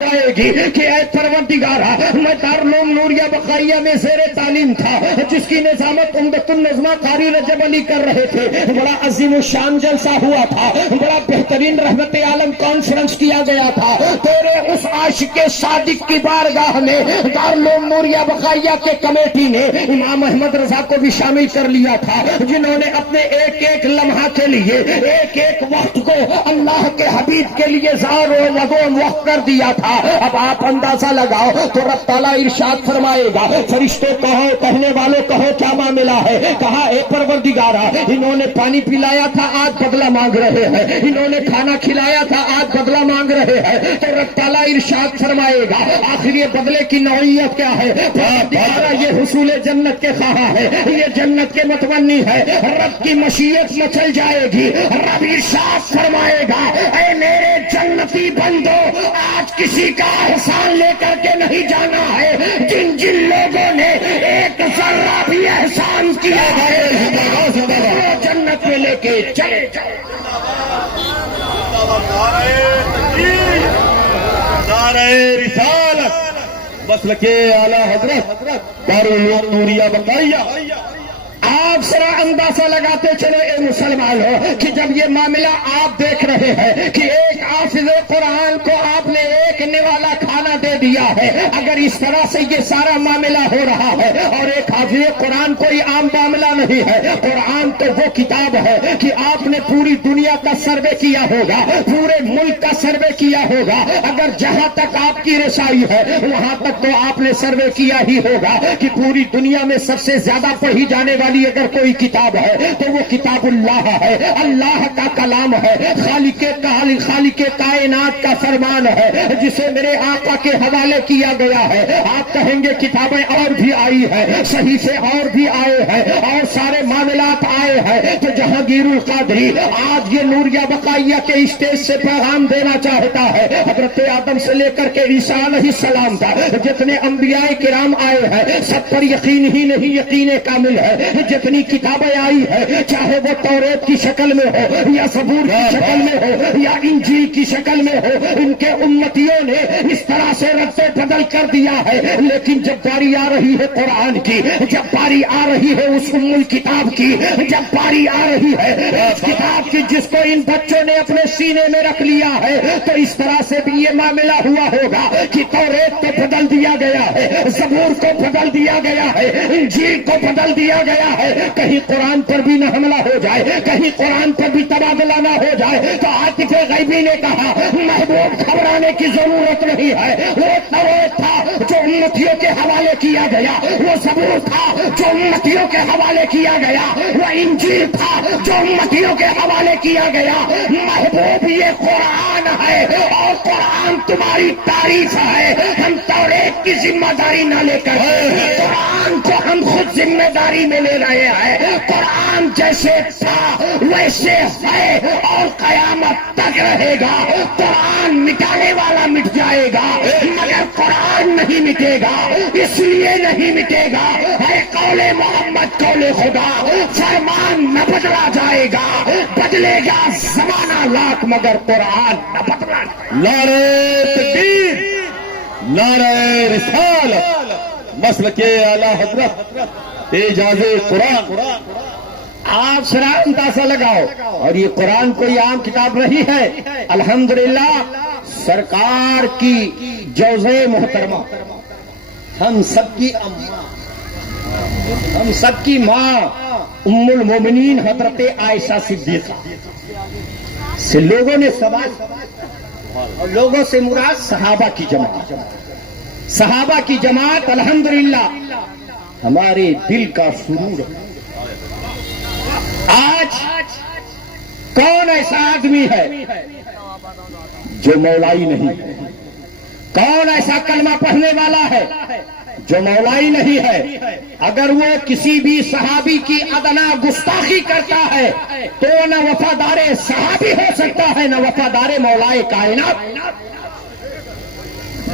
آئے گی کہ اے پروردگارا، میں دارالعلوم نوریہ بقائیہ میں زیر تعلیم تھا، جس کی نظامت عمدۃ النظمہ قاری رجب علی کر رہے تھے۔ بڑا عظیم الشان جلسہ ہوا تھا، بڑا بہترین رحمت عالم کانفرنس کیا گیا تھا۔ تیرے اس عاشق صادق کی بارگاہ میں دارالعلوم نوریہ بقائیہ کے کمیٹی نے امام احمد رضا کو بھی شامل کر لیا تھا، جنہوں نے اپنے ایک ایک لمحہ کے لیے، ایک ایک وقت کو اللہ کے حبیب کے لیے زار و لگون وقت کر دیا تھا۔ اب آپ اندازہ لگاؤ تو رب تعالیٰ ارشاد فرمائے گا، فرشتوں کہو، کہنے والوں کہو کیا معاملہ ہے؟ کہا اے پروردگارا، انہوں نے پانی پلایا تھا، آج بدلہ مانگ رہے ہیں، انہوں نے کھانا کھلایا تھا، آج بدلہ مانگ رہے ہیں۔ تو رب تعالیٰ ارشاد فرمائے گا، آخر یہ بدلے کی نوعیت کیا ہے؟ پروردگارا یہ حصول جنت کے خواہاں ہے، یہ جنت کے متمنی ہے، رب کی مشیت مچل جائے گی۔ رب ارشاد فرمائے گا، اے میرے جنتی بندو، آج کسی کا احسان لے کر کے نہیں جانا ہے، جن جن لوگوں نے ایک ذرہ بھی احسان کیا ہے وہ جنت میں لے کے چلے جاؤ۔ نعرہ رسالت مسلک اعلی حضرت دارالعلوم نوریہ بقائیہ۔ آپ ذرا اندازہ لگاتے چلے اے مسلمان ہو کہ جب یہ معاملہ آپ دیکھ رہے ہیں کہ ایک حافظ قرآن کو آپ نے ایک نوالا کھانا دے دیا ہے، اگر اس طرح سے یہ سارا معاملہ ہو رہا ہے، اور ایک حافظ قرآن کوئی عام معاملہ نہیں ہے، قرآن تو وہ کتاب ہے کہ آپ نے پوری دنیا کا سروے کیا ہوگا، پورے ملک کا سروے کیا ہوگا، اگر جہاں تک آپ کی رسائی ہے وہاں تک تو آپ نے سروے کیا ہی ہوگا کہ پوری دنیا میں سب سے زیادہ پڑھی جانے والی اگر کوئی کتاب ہے تو وہ کتاب اللہ ہے، اللہ کا کلام ہے، خالق کائنات کا فرمان ہے، جسے میرے آقا کے حوالے کیا گیا ہے۔ آپ کہیں گے کتابیں اور بھی آئی ہیں، صحیفے اور بھی آئے ہیں، اور سارے معاملات آئے ہیں، تو جہانگیر القادری آج یہ نوریہ بقائیہ کے اسٹیج سے پیغام دینا چاہتا ہے، حضرت آدم سے لے کر کے عیسیٰ علیہ السلام تک جتنے انبیاء کرام آئے ہیں سب پر یقین ہی نہیں، یقین کامل ہے۔ جتنی کتابیں آئی ہے، چاہے وہ توریت کی شکل میں ہو یا زبور کی شکل میں ہو یا انجیل کی شکل میں ہو، ان کے امتیوں نے اس طرح سے رد بدل کر دیا ہے، لیکن جب باری آ رہی ہے قرآن کی، جب باری آ رہی ہے اس ام الکتاب کی، جب باری آ رہی ہے اس کتاب کی جس کو ان بچوں نے اپنے سینے میں رکھ لیا ہے، تو اس طرح سے بھی یہ معاملہ ہوا ہوگا کہ توریت کو بدل دیا گیا ہے، زبور کو بدل دیا گیا ہے، انجیل کو بدل دیا گیا ہے، کہیں قرآن پر بھی نہ حملہ ہو جائے، کہیں قرآن پر بھی تبادلہ نہ ہو جائے۔ تو عاطف غیبی نے کہا محبوب گھبرانے کی ضرورت نہیں ہے، وہ توریت تھا جو امتیوں کے حوالے کیا گیا، وہ زبور تھا جو امتیوں کے حوالے کیا گیا، وہ انجیل تھا جو امتیوں کے حوالے کیا گیا۔ محبوب یہ قرآن ہے اور قرآن تمہاری تعریف ہے، ہم توریت کی ذمہ داری نہ لے کر قرآن کو ہم خود ذمہ داری میں لے رہے ہیں۔ قرآن جیسے تھا ویسے ہے اور قیامت تک رہے گا۔ قرآن مٹانے والا مٹ جائے گا مگر قرآن نہیں مٹے گا، اس لیے نہیں مٹے گا ہے قول محمد قول خدا، فرمان نہ بدلا جائے گا، بدلے گا زمانہ لاکھ مگر قرآن نہ بدلا جائے گا۔ نعرہ تکبیر، نعرہ رسالت مسلک اعلی حضرت اعجاز قرآن۔ آپ ذرا اندازہ لگاؤ، اور یہ قرآن کوئی عام کتاب نہیں ہے، الحمدللہ سرکار کی جوزے محترمہ، ہم سب کی اماں، ہم سب کی ماں ام المومنین حضرت عائشہ صدیقہ سے لوگوں نے سوال، اور لوگوں سے مراد صحابہ کی جماعت، صحابہ کی جماعت الحمدللہ ہمارے دل کا سرور ہے۔ آج کون ایسا آدمی ہے جو مولائی نہیں ہے؟ کون ایسا کلمہ پڑھنے والا ہے جو مولائی نہیں ہے؟ اگر وہ کسی بھی صحابی کی ادنا گستاخی کرتا ہے تو نہ وفادار صحابی ہو سکتا ہے نہ وفادار مولائے کائنات۔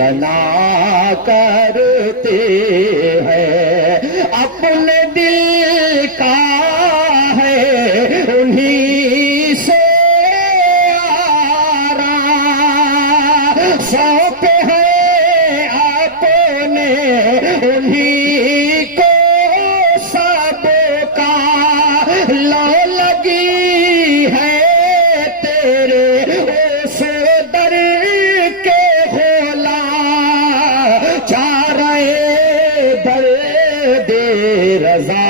ثنا کرتے ہیں، اپنے دل کا ہے انہی سے سونپے ہیں اپنے انہی کو سب کا، لو لگی ہے تیرے اس در کے غلام، چارے درد رضا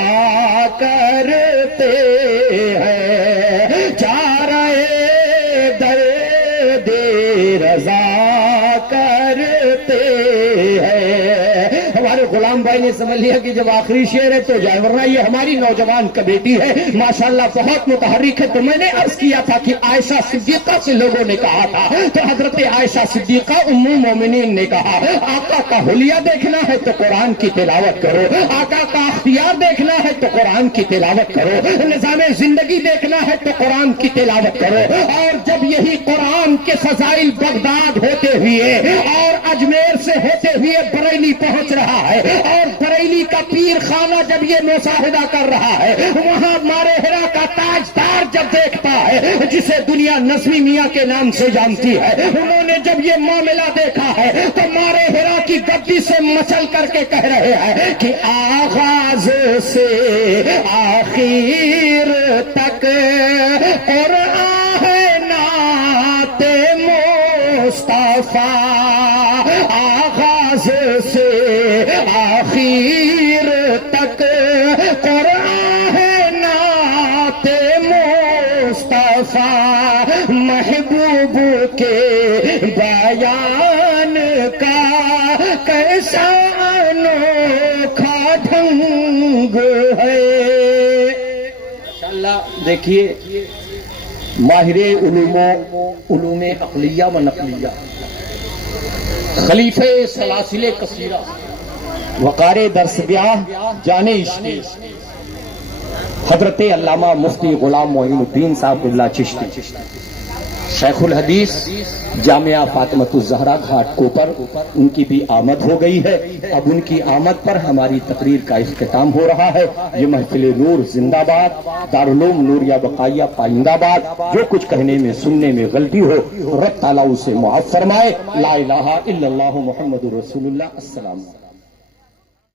کرتے ہیں، چارے درد رضا کرتے ہیں۔ ہمارے غلام بھائی نے سمجھ لیا کہ جب آخری شعر ہے تو جائے، ورنہ یہ ہماری نوجوان کمیٹی ہے ماشاءاللہ بہت متحرک ہے۔ تو میں نے عرض کیا تھا کہ عائشہ صدیقہ سے لوگوں نے کہا تھا، تو حضرت عائشہ صدیقہ ام المومنین نے کہا آقا کا حلیہ دیکھنا ہے تو قرآن کی تلاوت کرو، آقا کا اختیار دیکھنا ہے تو قرآن کی تلاوت کرو، نظام زندگی دیکھنا ہے تو قرآن کی تلاوت کرو۔ اور جب یہی قرآن کے فضائل بغداد ہوتے ہوئے اور اجمیر سے ہوتے ہوئے بریلی پہنچ رہا ہے، اور بریلی کا پیر خانہ جب یہ مشاہدہ کر رہا ہے، وہاں مارے ہرا کا تاجدار جب دیکھتا ہے جسے دنیا نظمی میاں کے نام سے جانتی ہے، انہوں نے جب یہ معاملہ دیکھا ہے تو مارے ہرا کی گدی سے مچل کر کے کہہ رہے ہیں کہ آغاز سے آخر تک قرآن ہے نعت مصطفیٰ، آغاز سے آخر تک قرآن ہے نعت مصطفیٰ، محبوب کے بیان کا کیسا انوکھا ڈھنگ ہے۔ ماشاءاللہ دیکھیے ماہر علوم عقلیہ و نقلیہ، خلیفہ سلاسل کثیرہ، وقار درس گاہ جانے عشقی، حضرت علامہ مفتی غلام معین الدین صاحب اللہ چشتی، شیخ الحدیث جامعہ فاطمۃ الزہرا گھاٹ کوپر، ان کی بھی آمد ہو گئی ہے۔ اب ان کی آمد پر ہماری تقریر کا اختتام ہو رہا ہے۔ یہ محفل نور زندہ باد، دارالعلوم نوریہ بقائیہ پائندہ باد۔ جو کچھ کہنے میں سننے میں غلطی ہو رب تعالیٰ اسے معاف فرمائے۔ لا الہ الا اللہ محمد رسول اللہ۔ السلام علیکم۔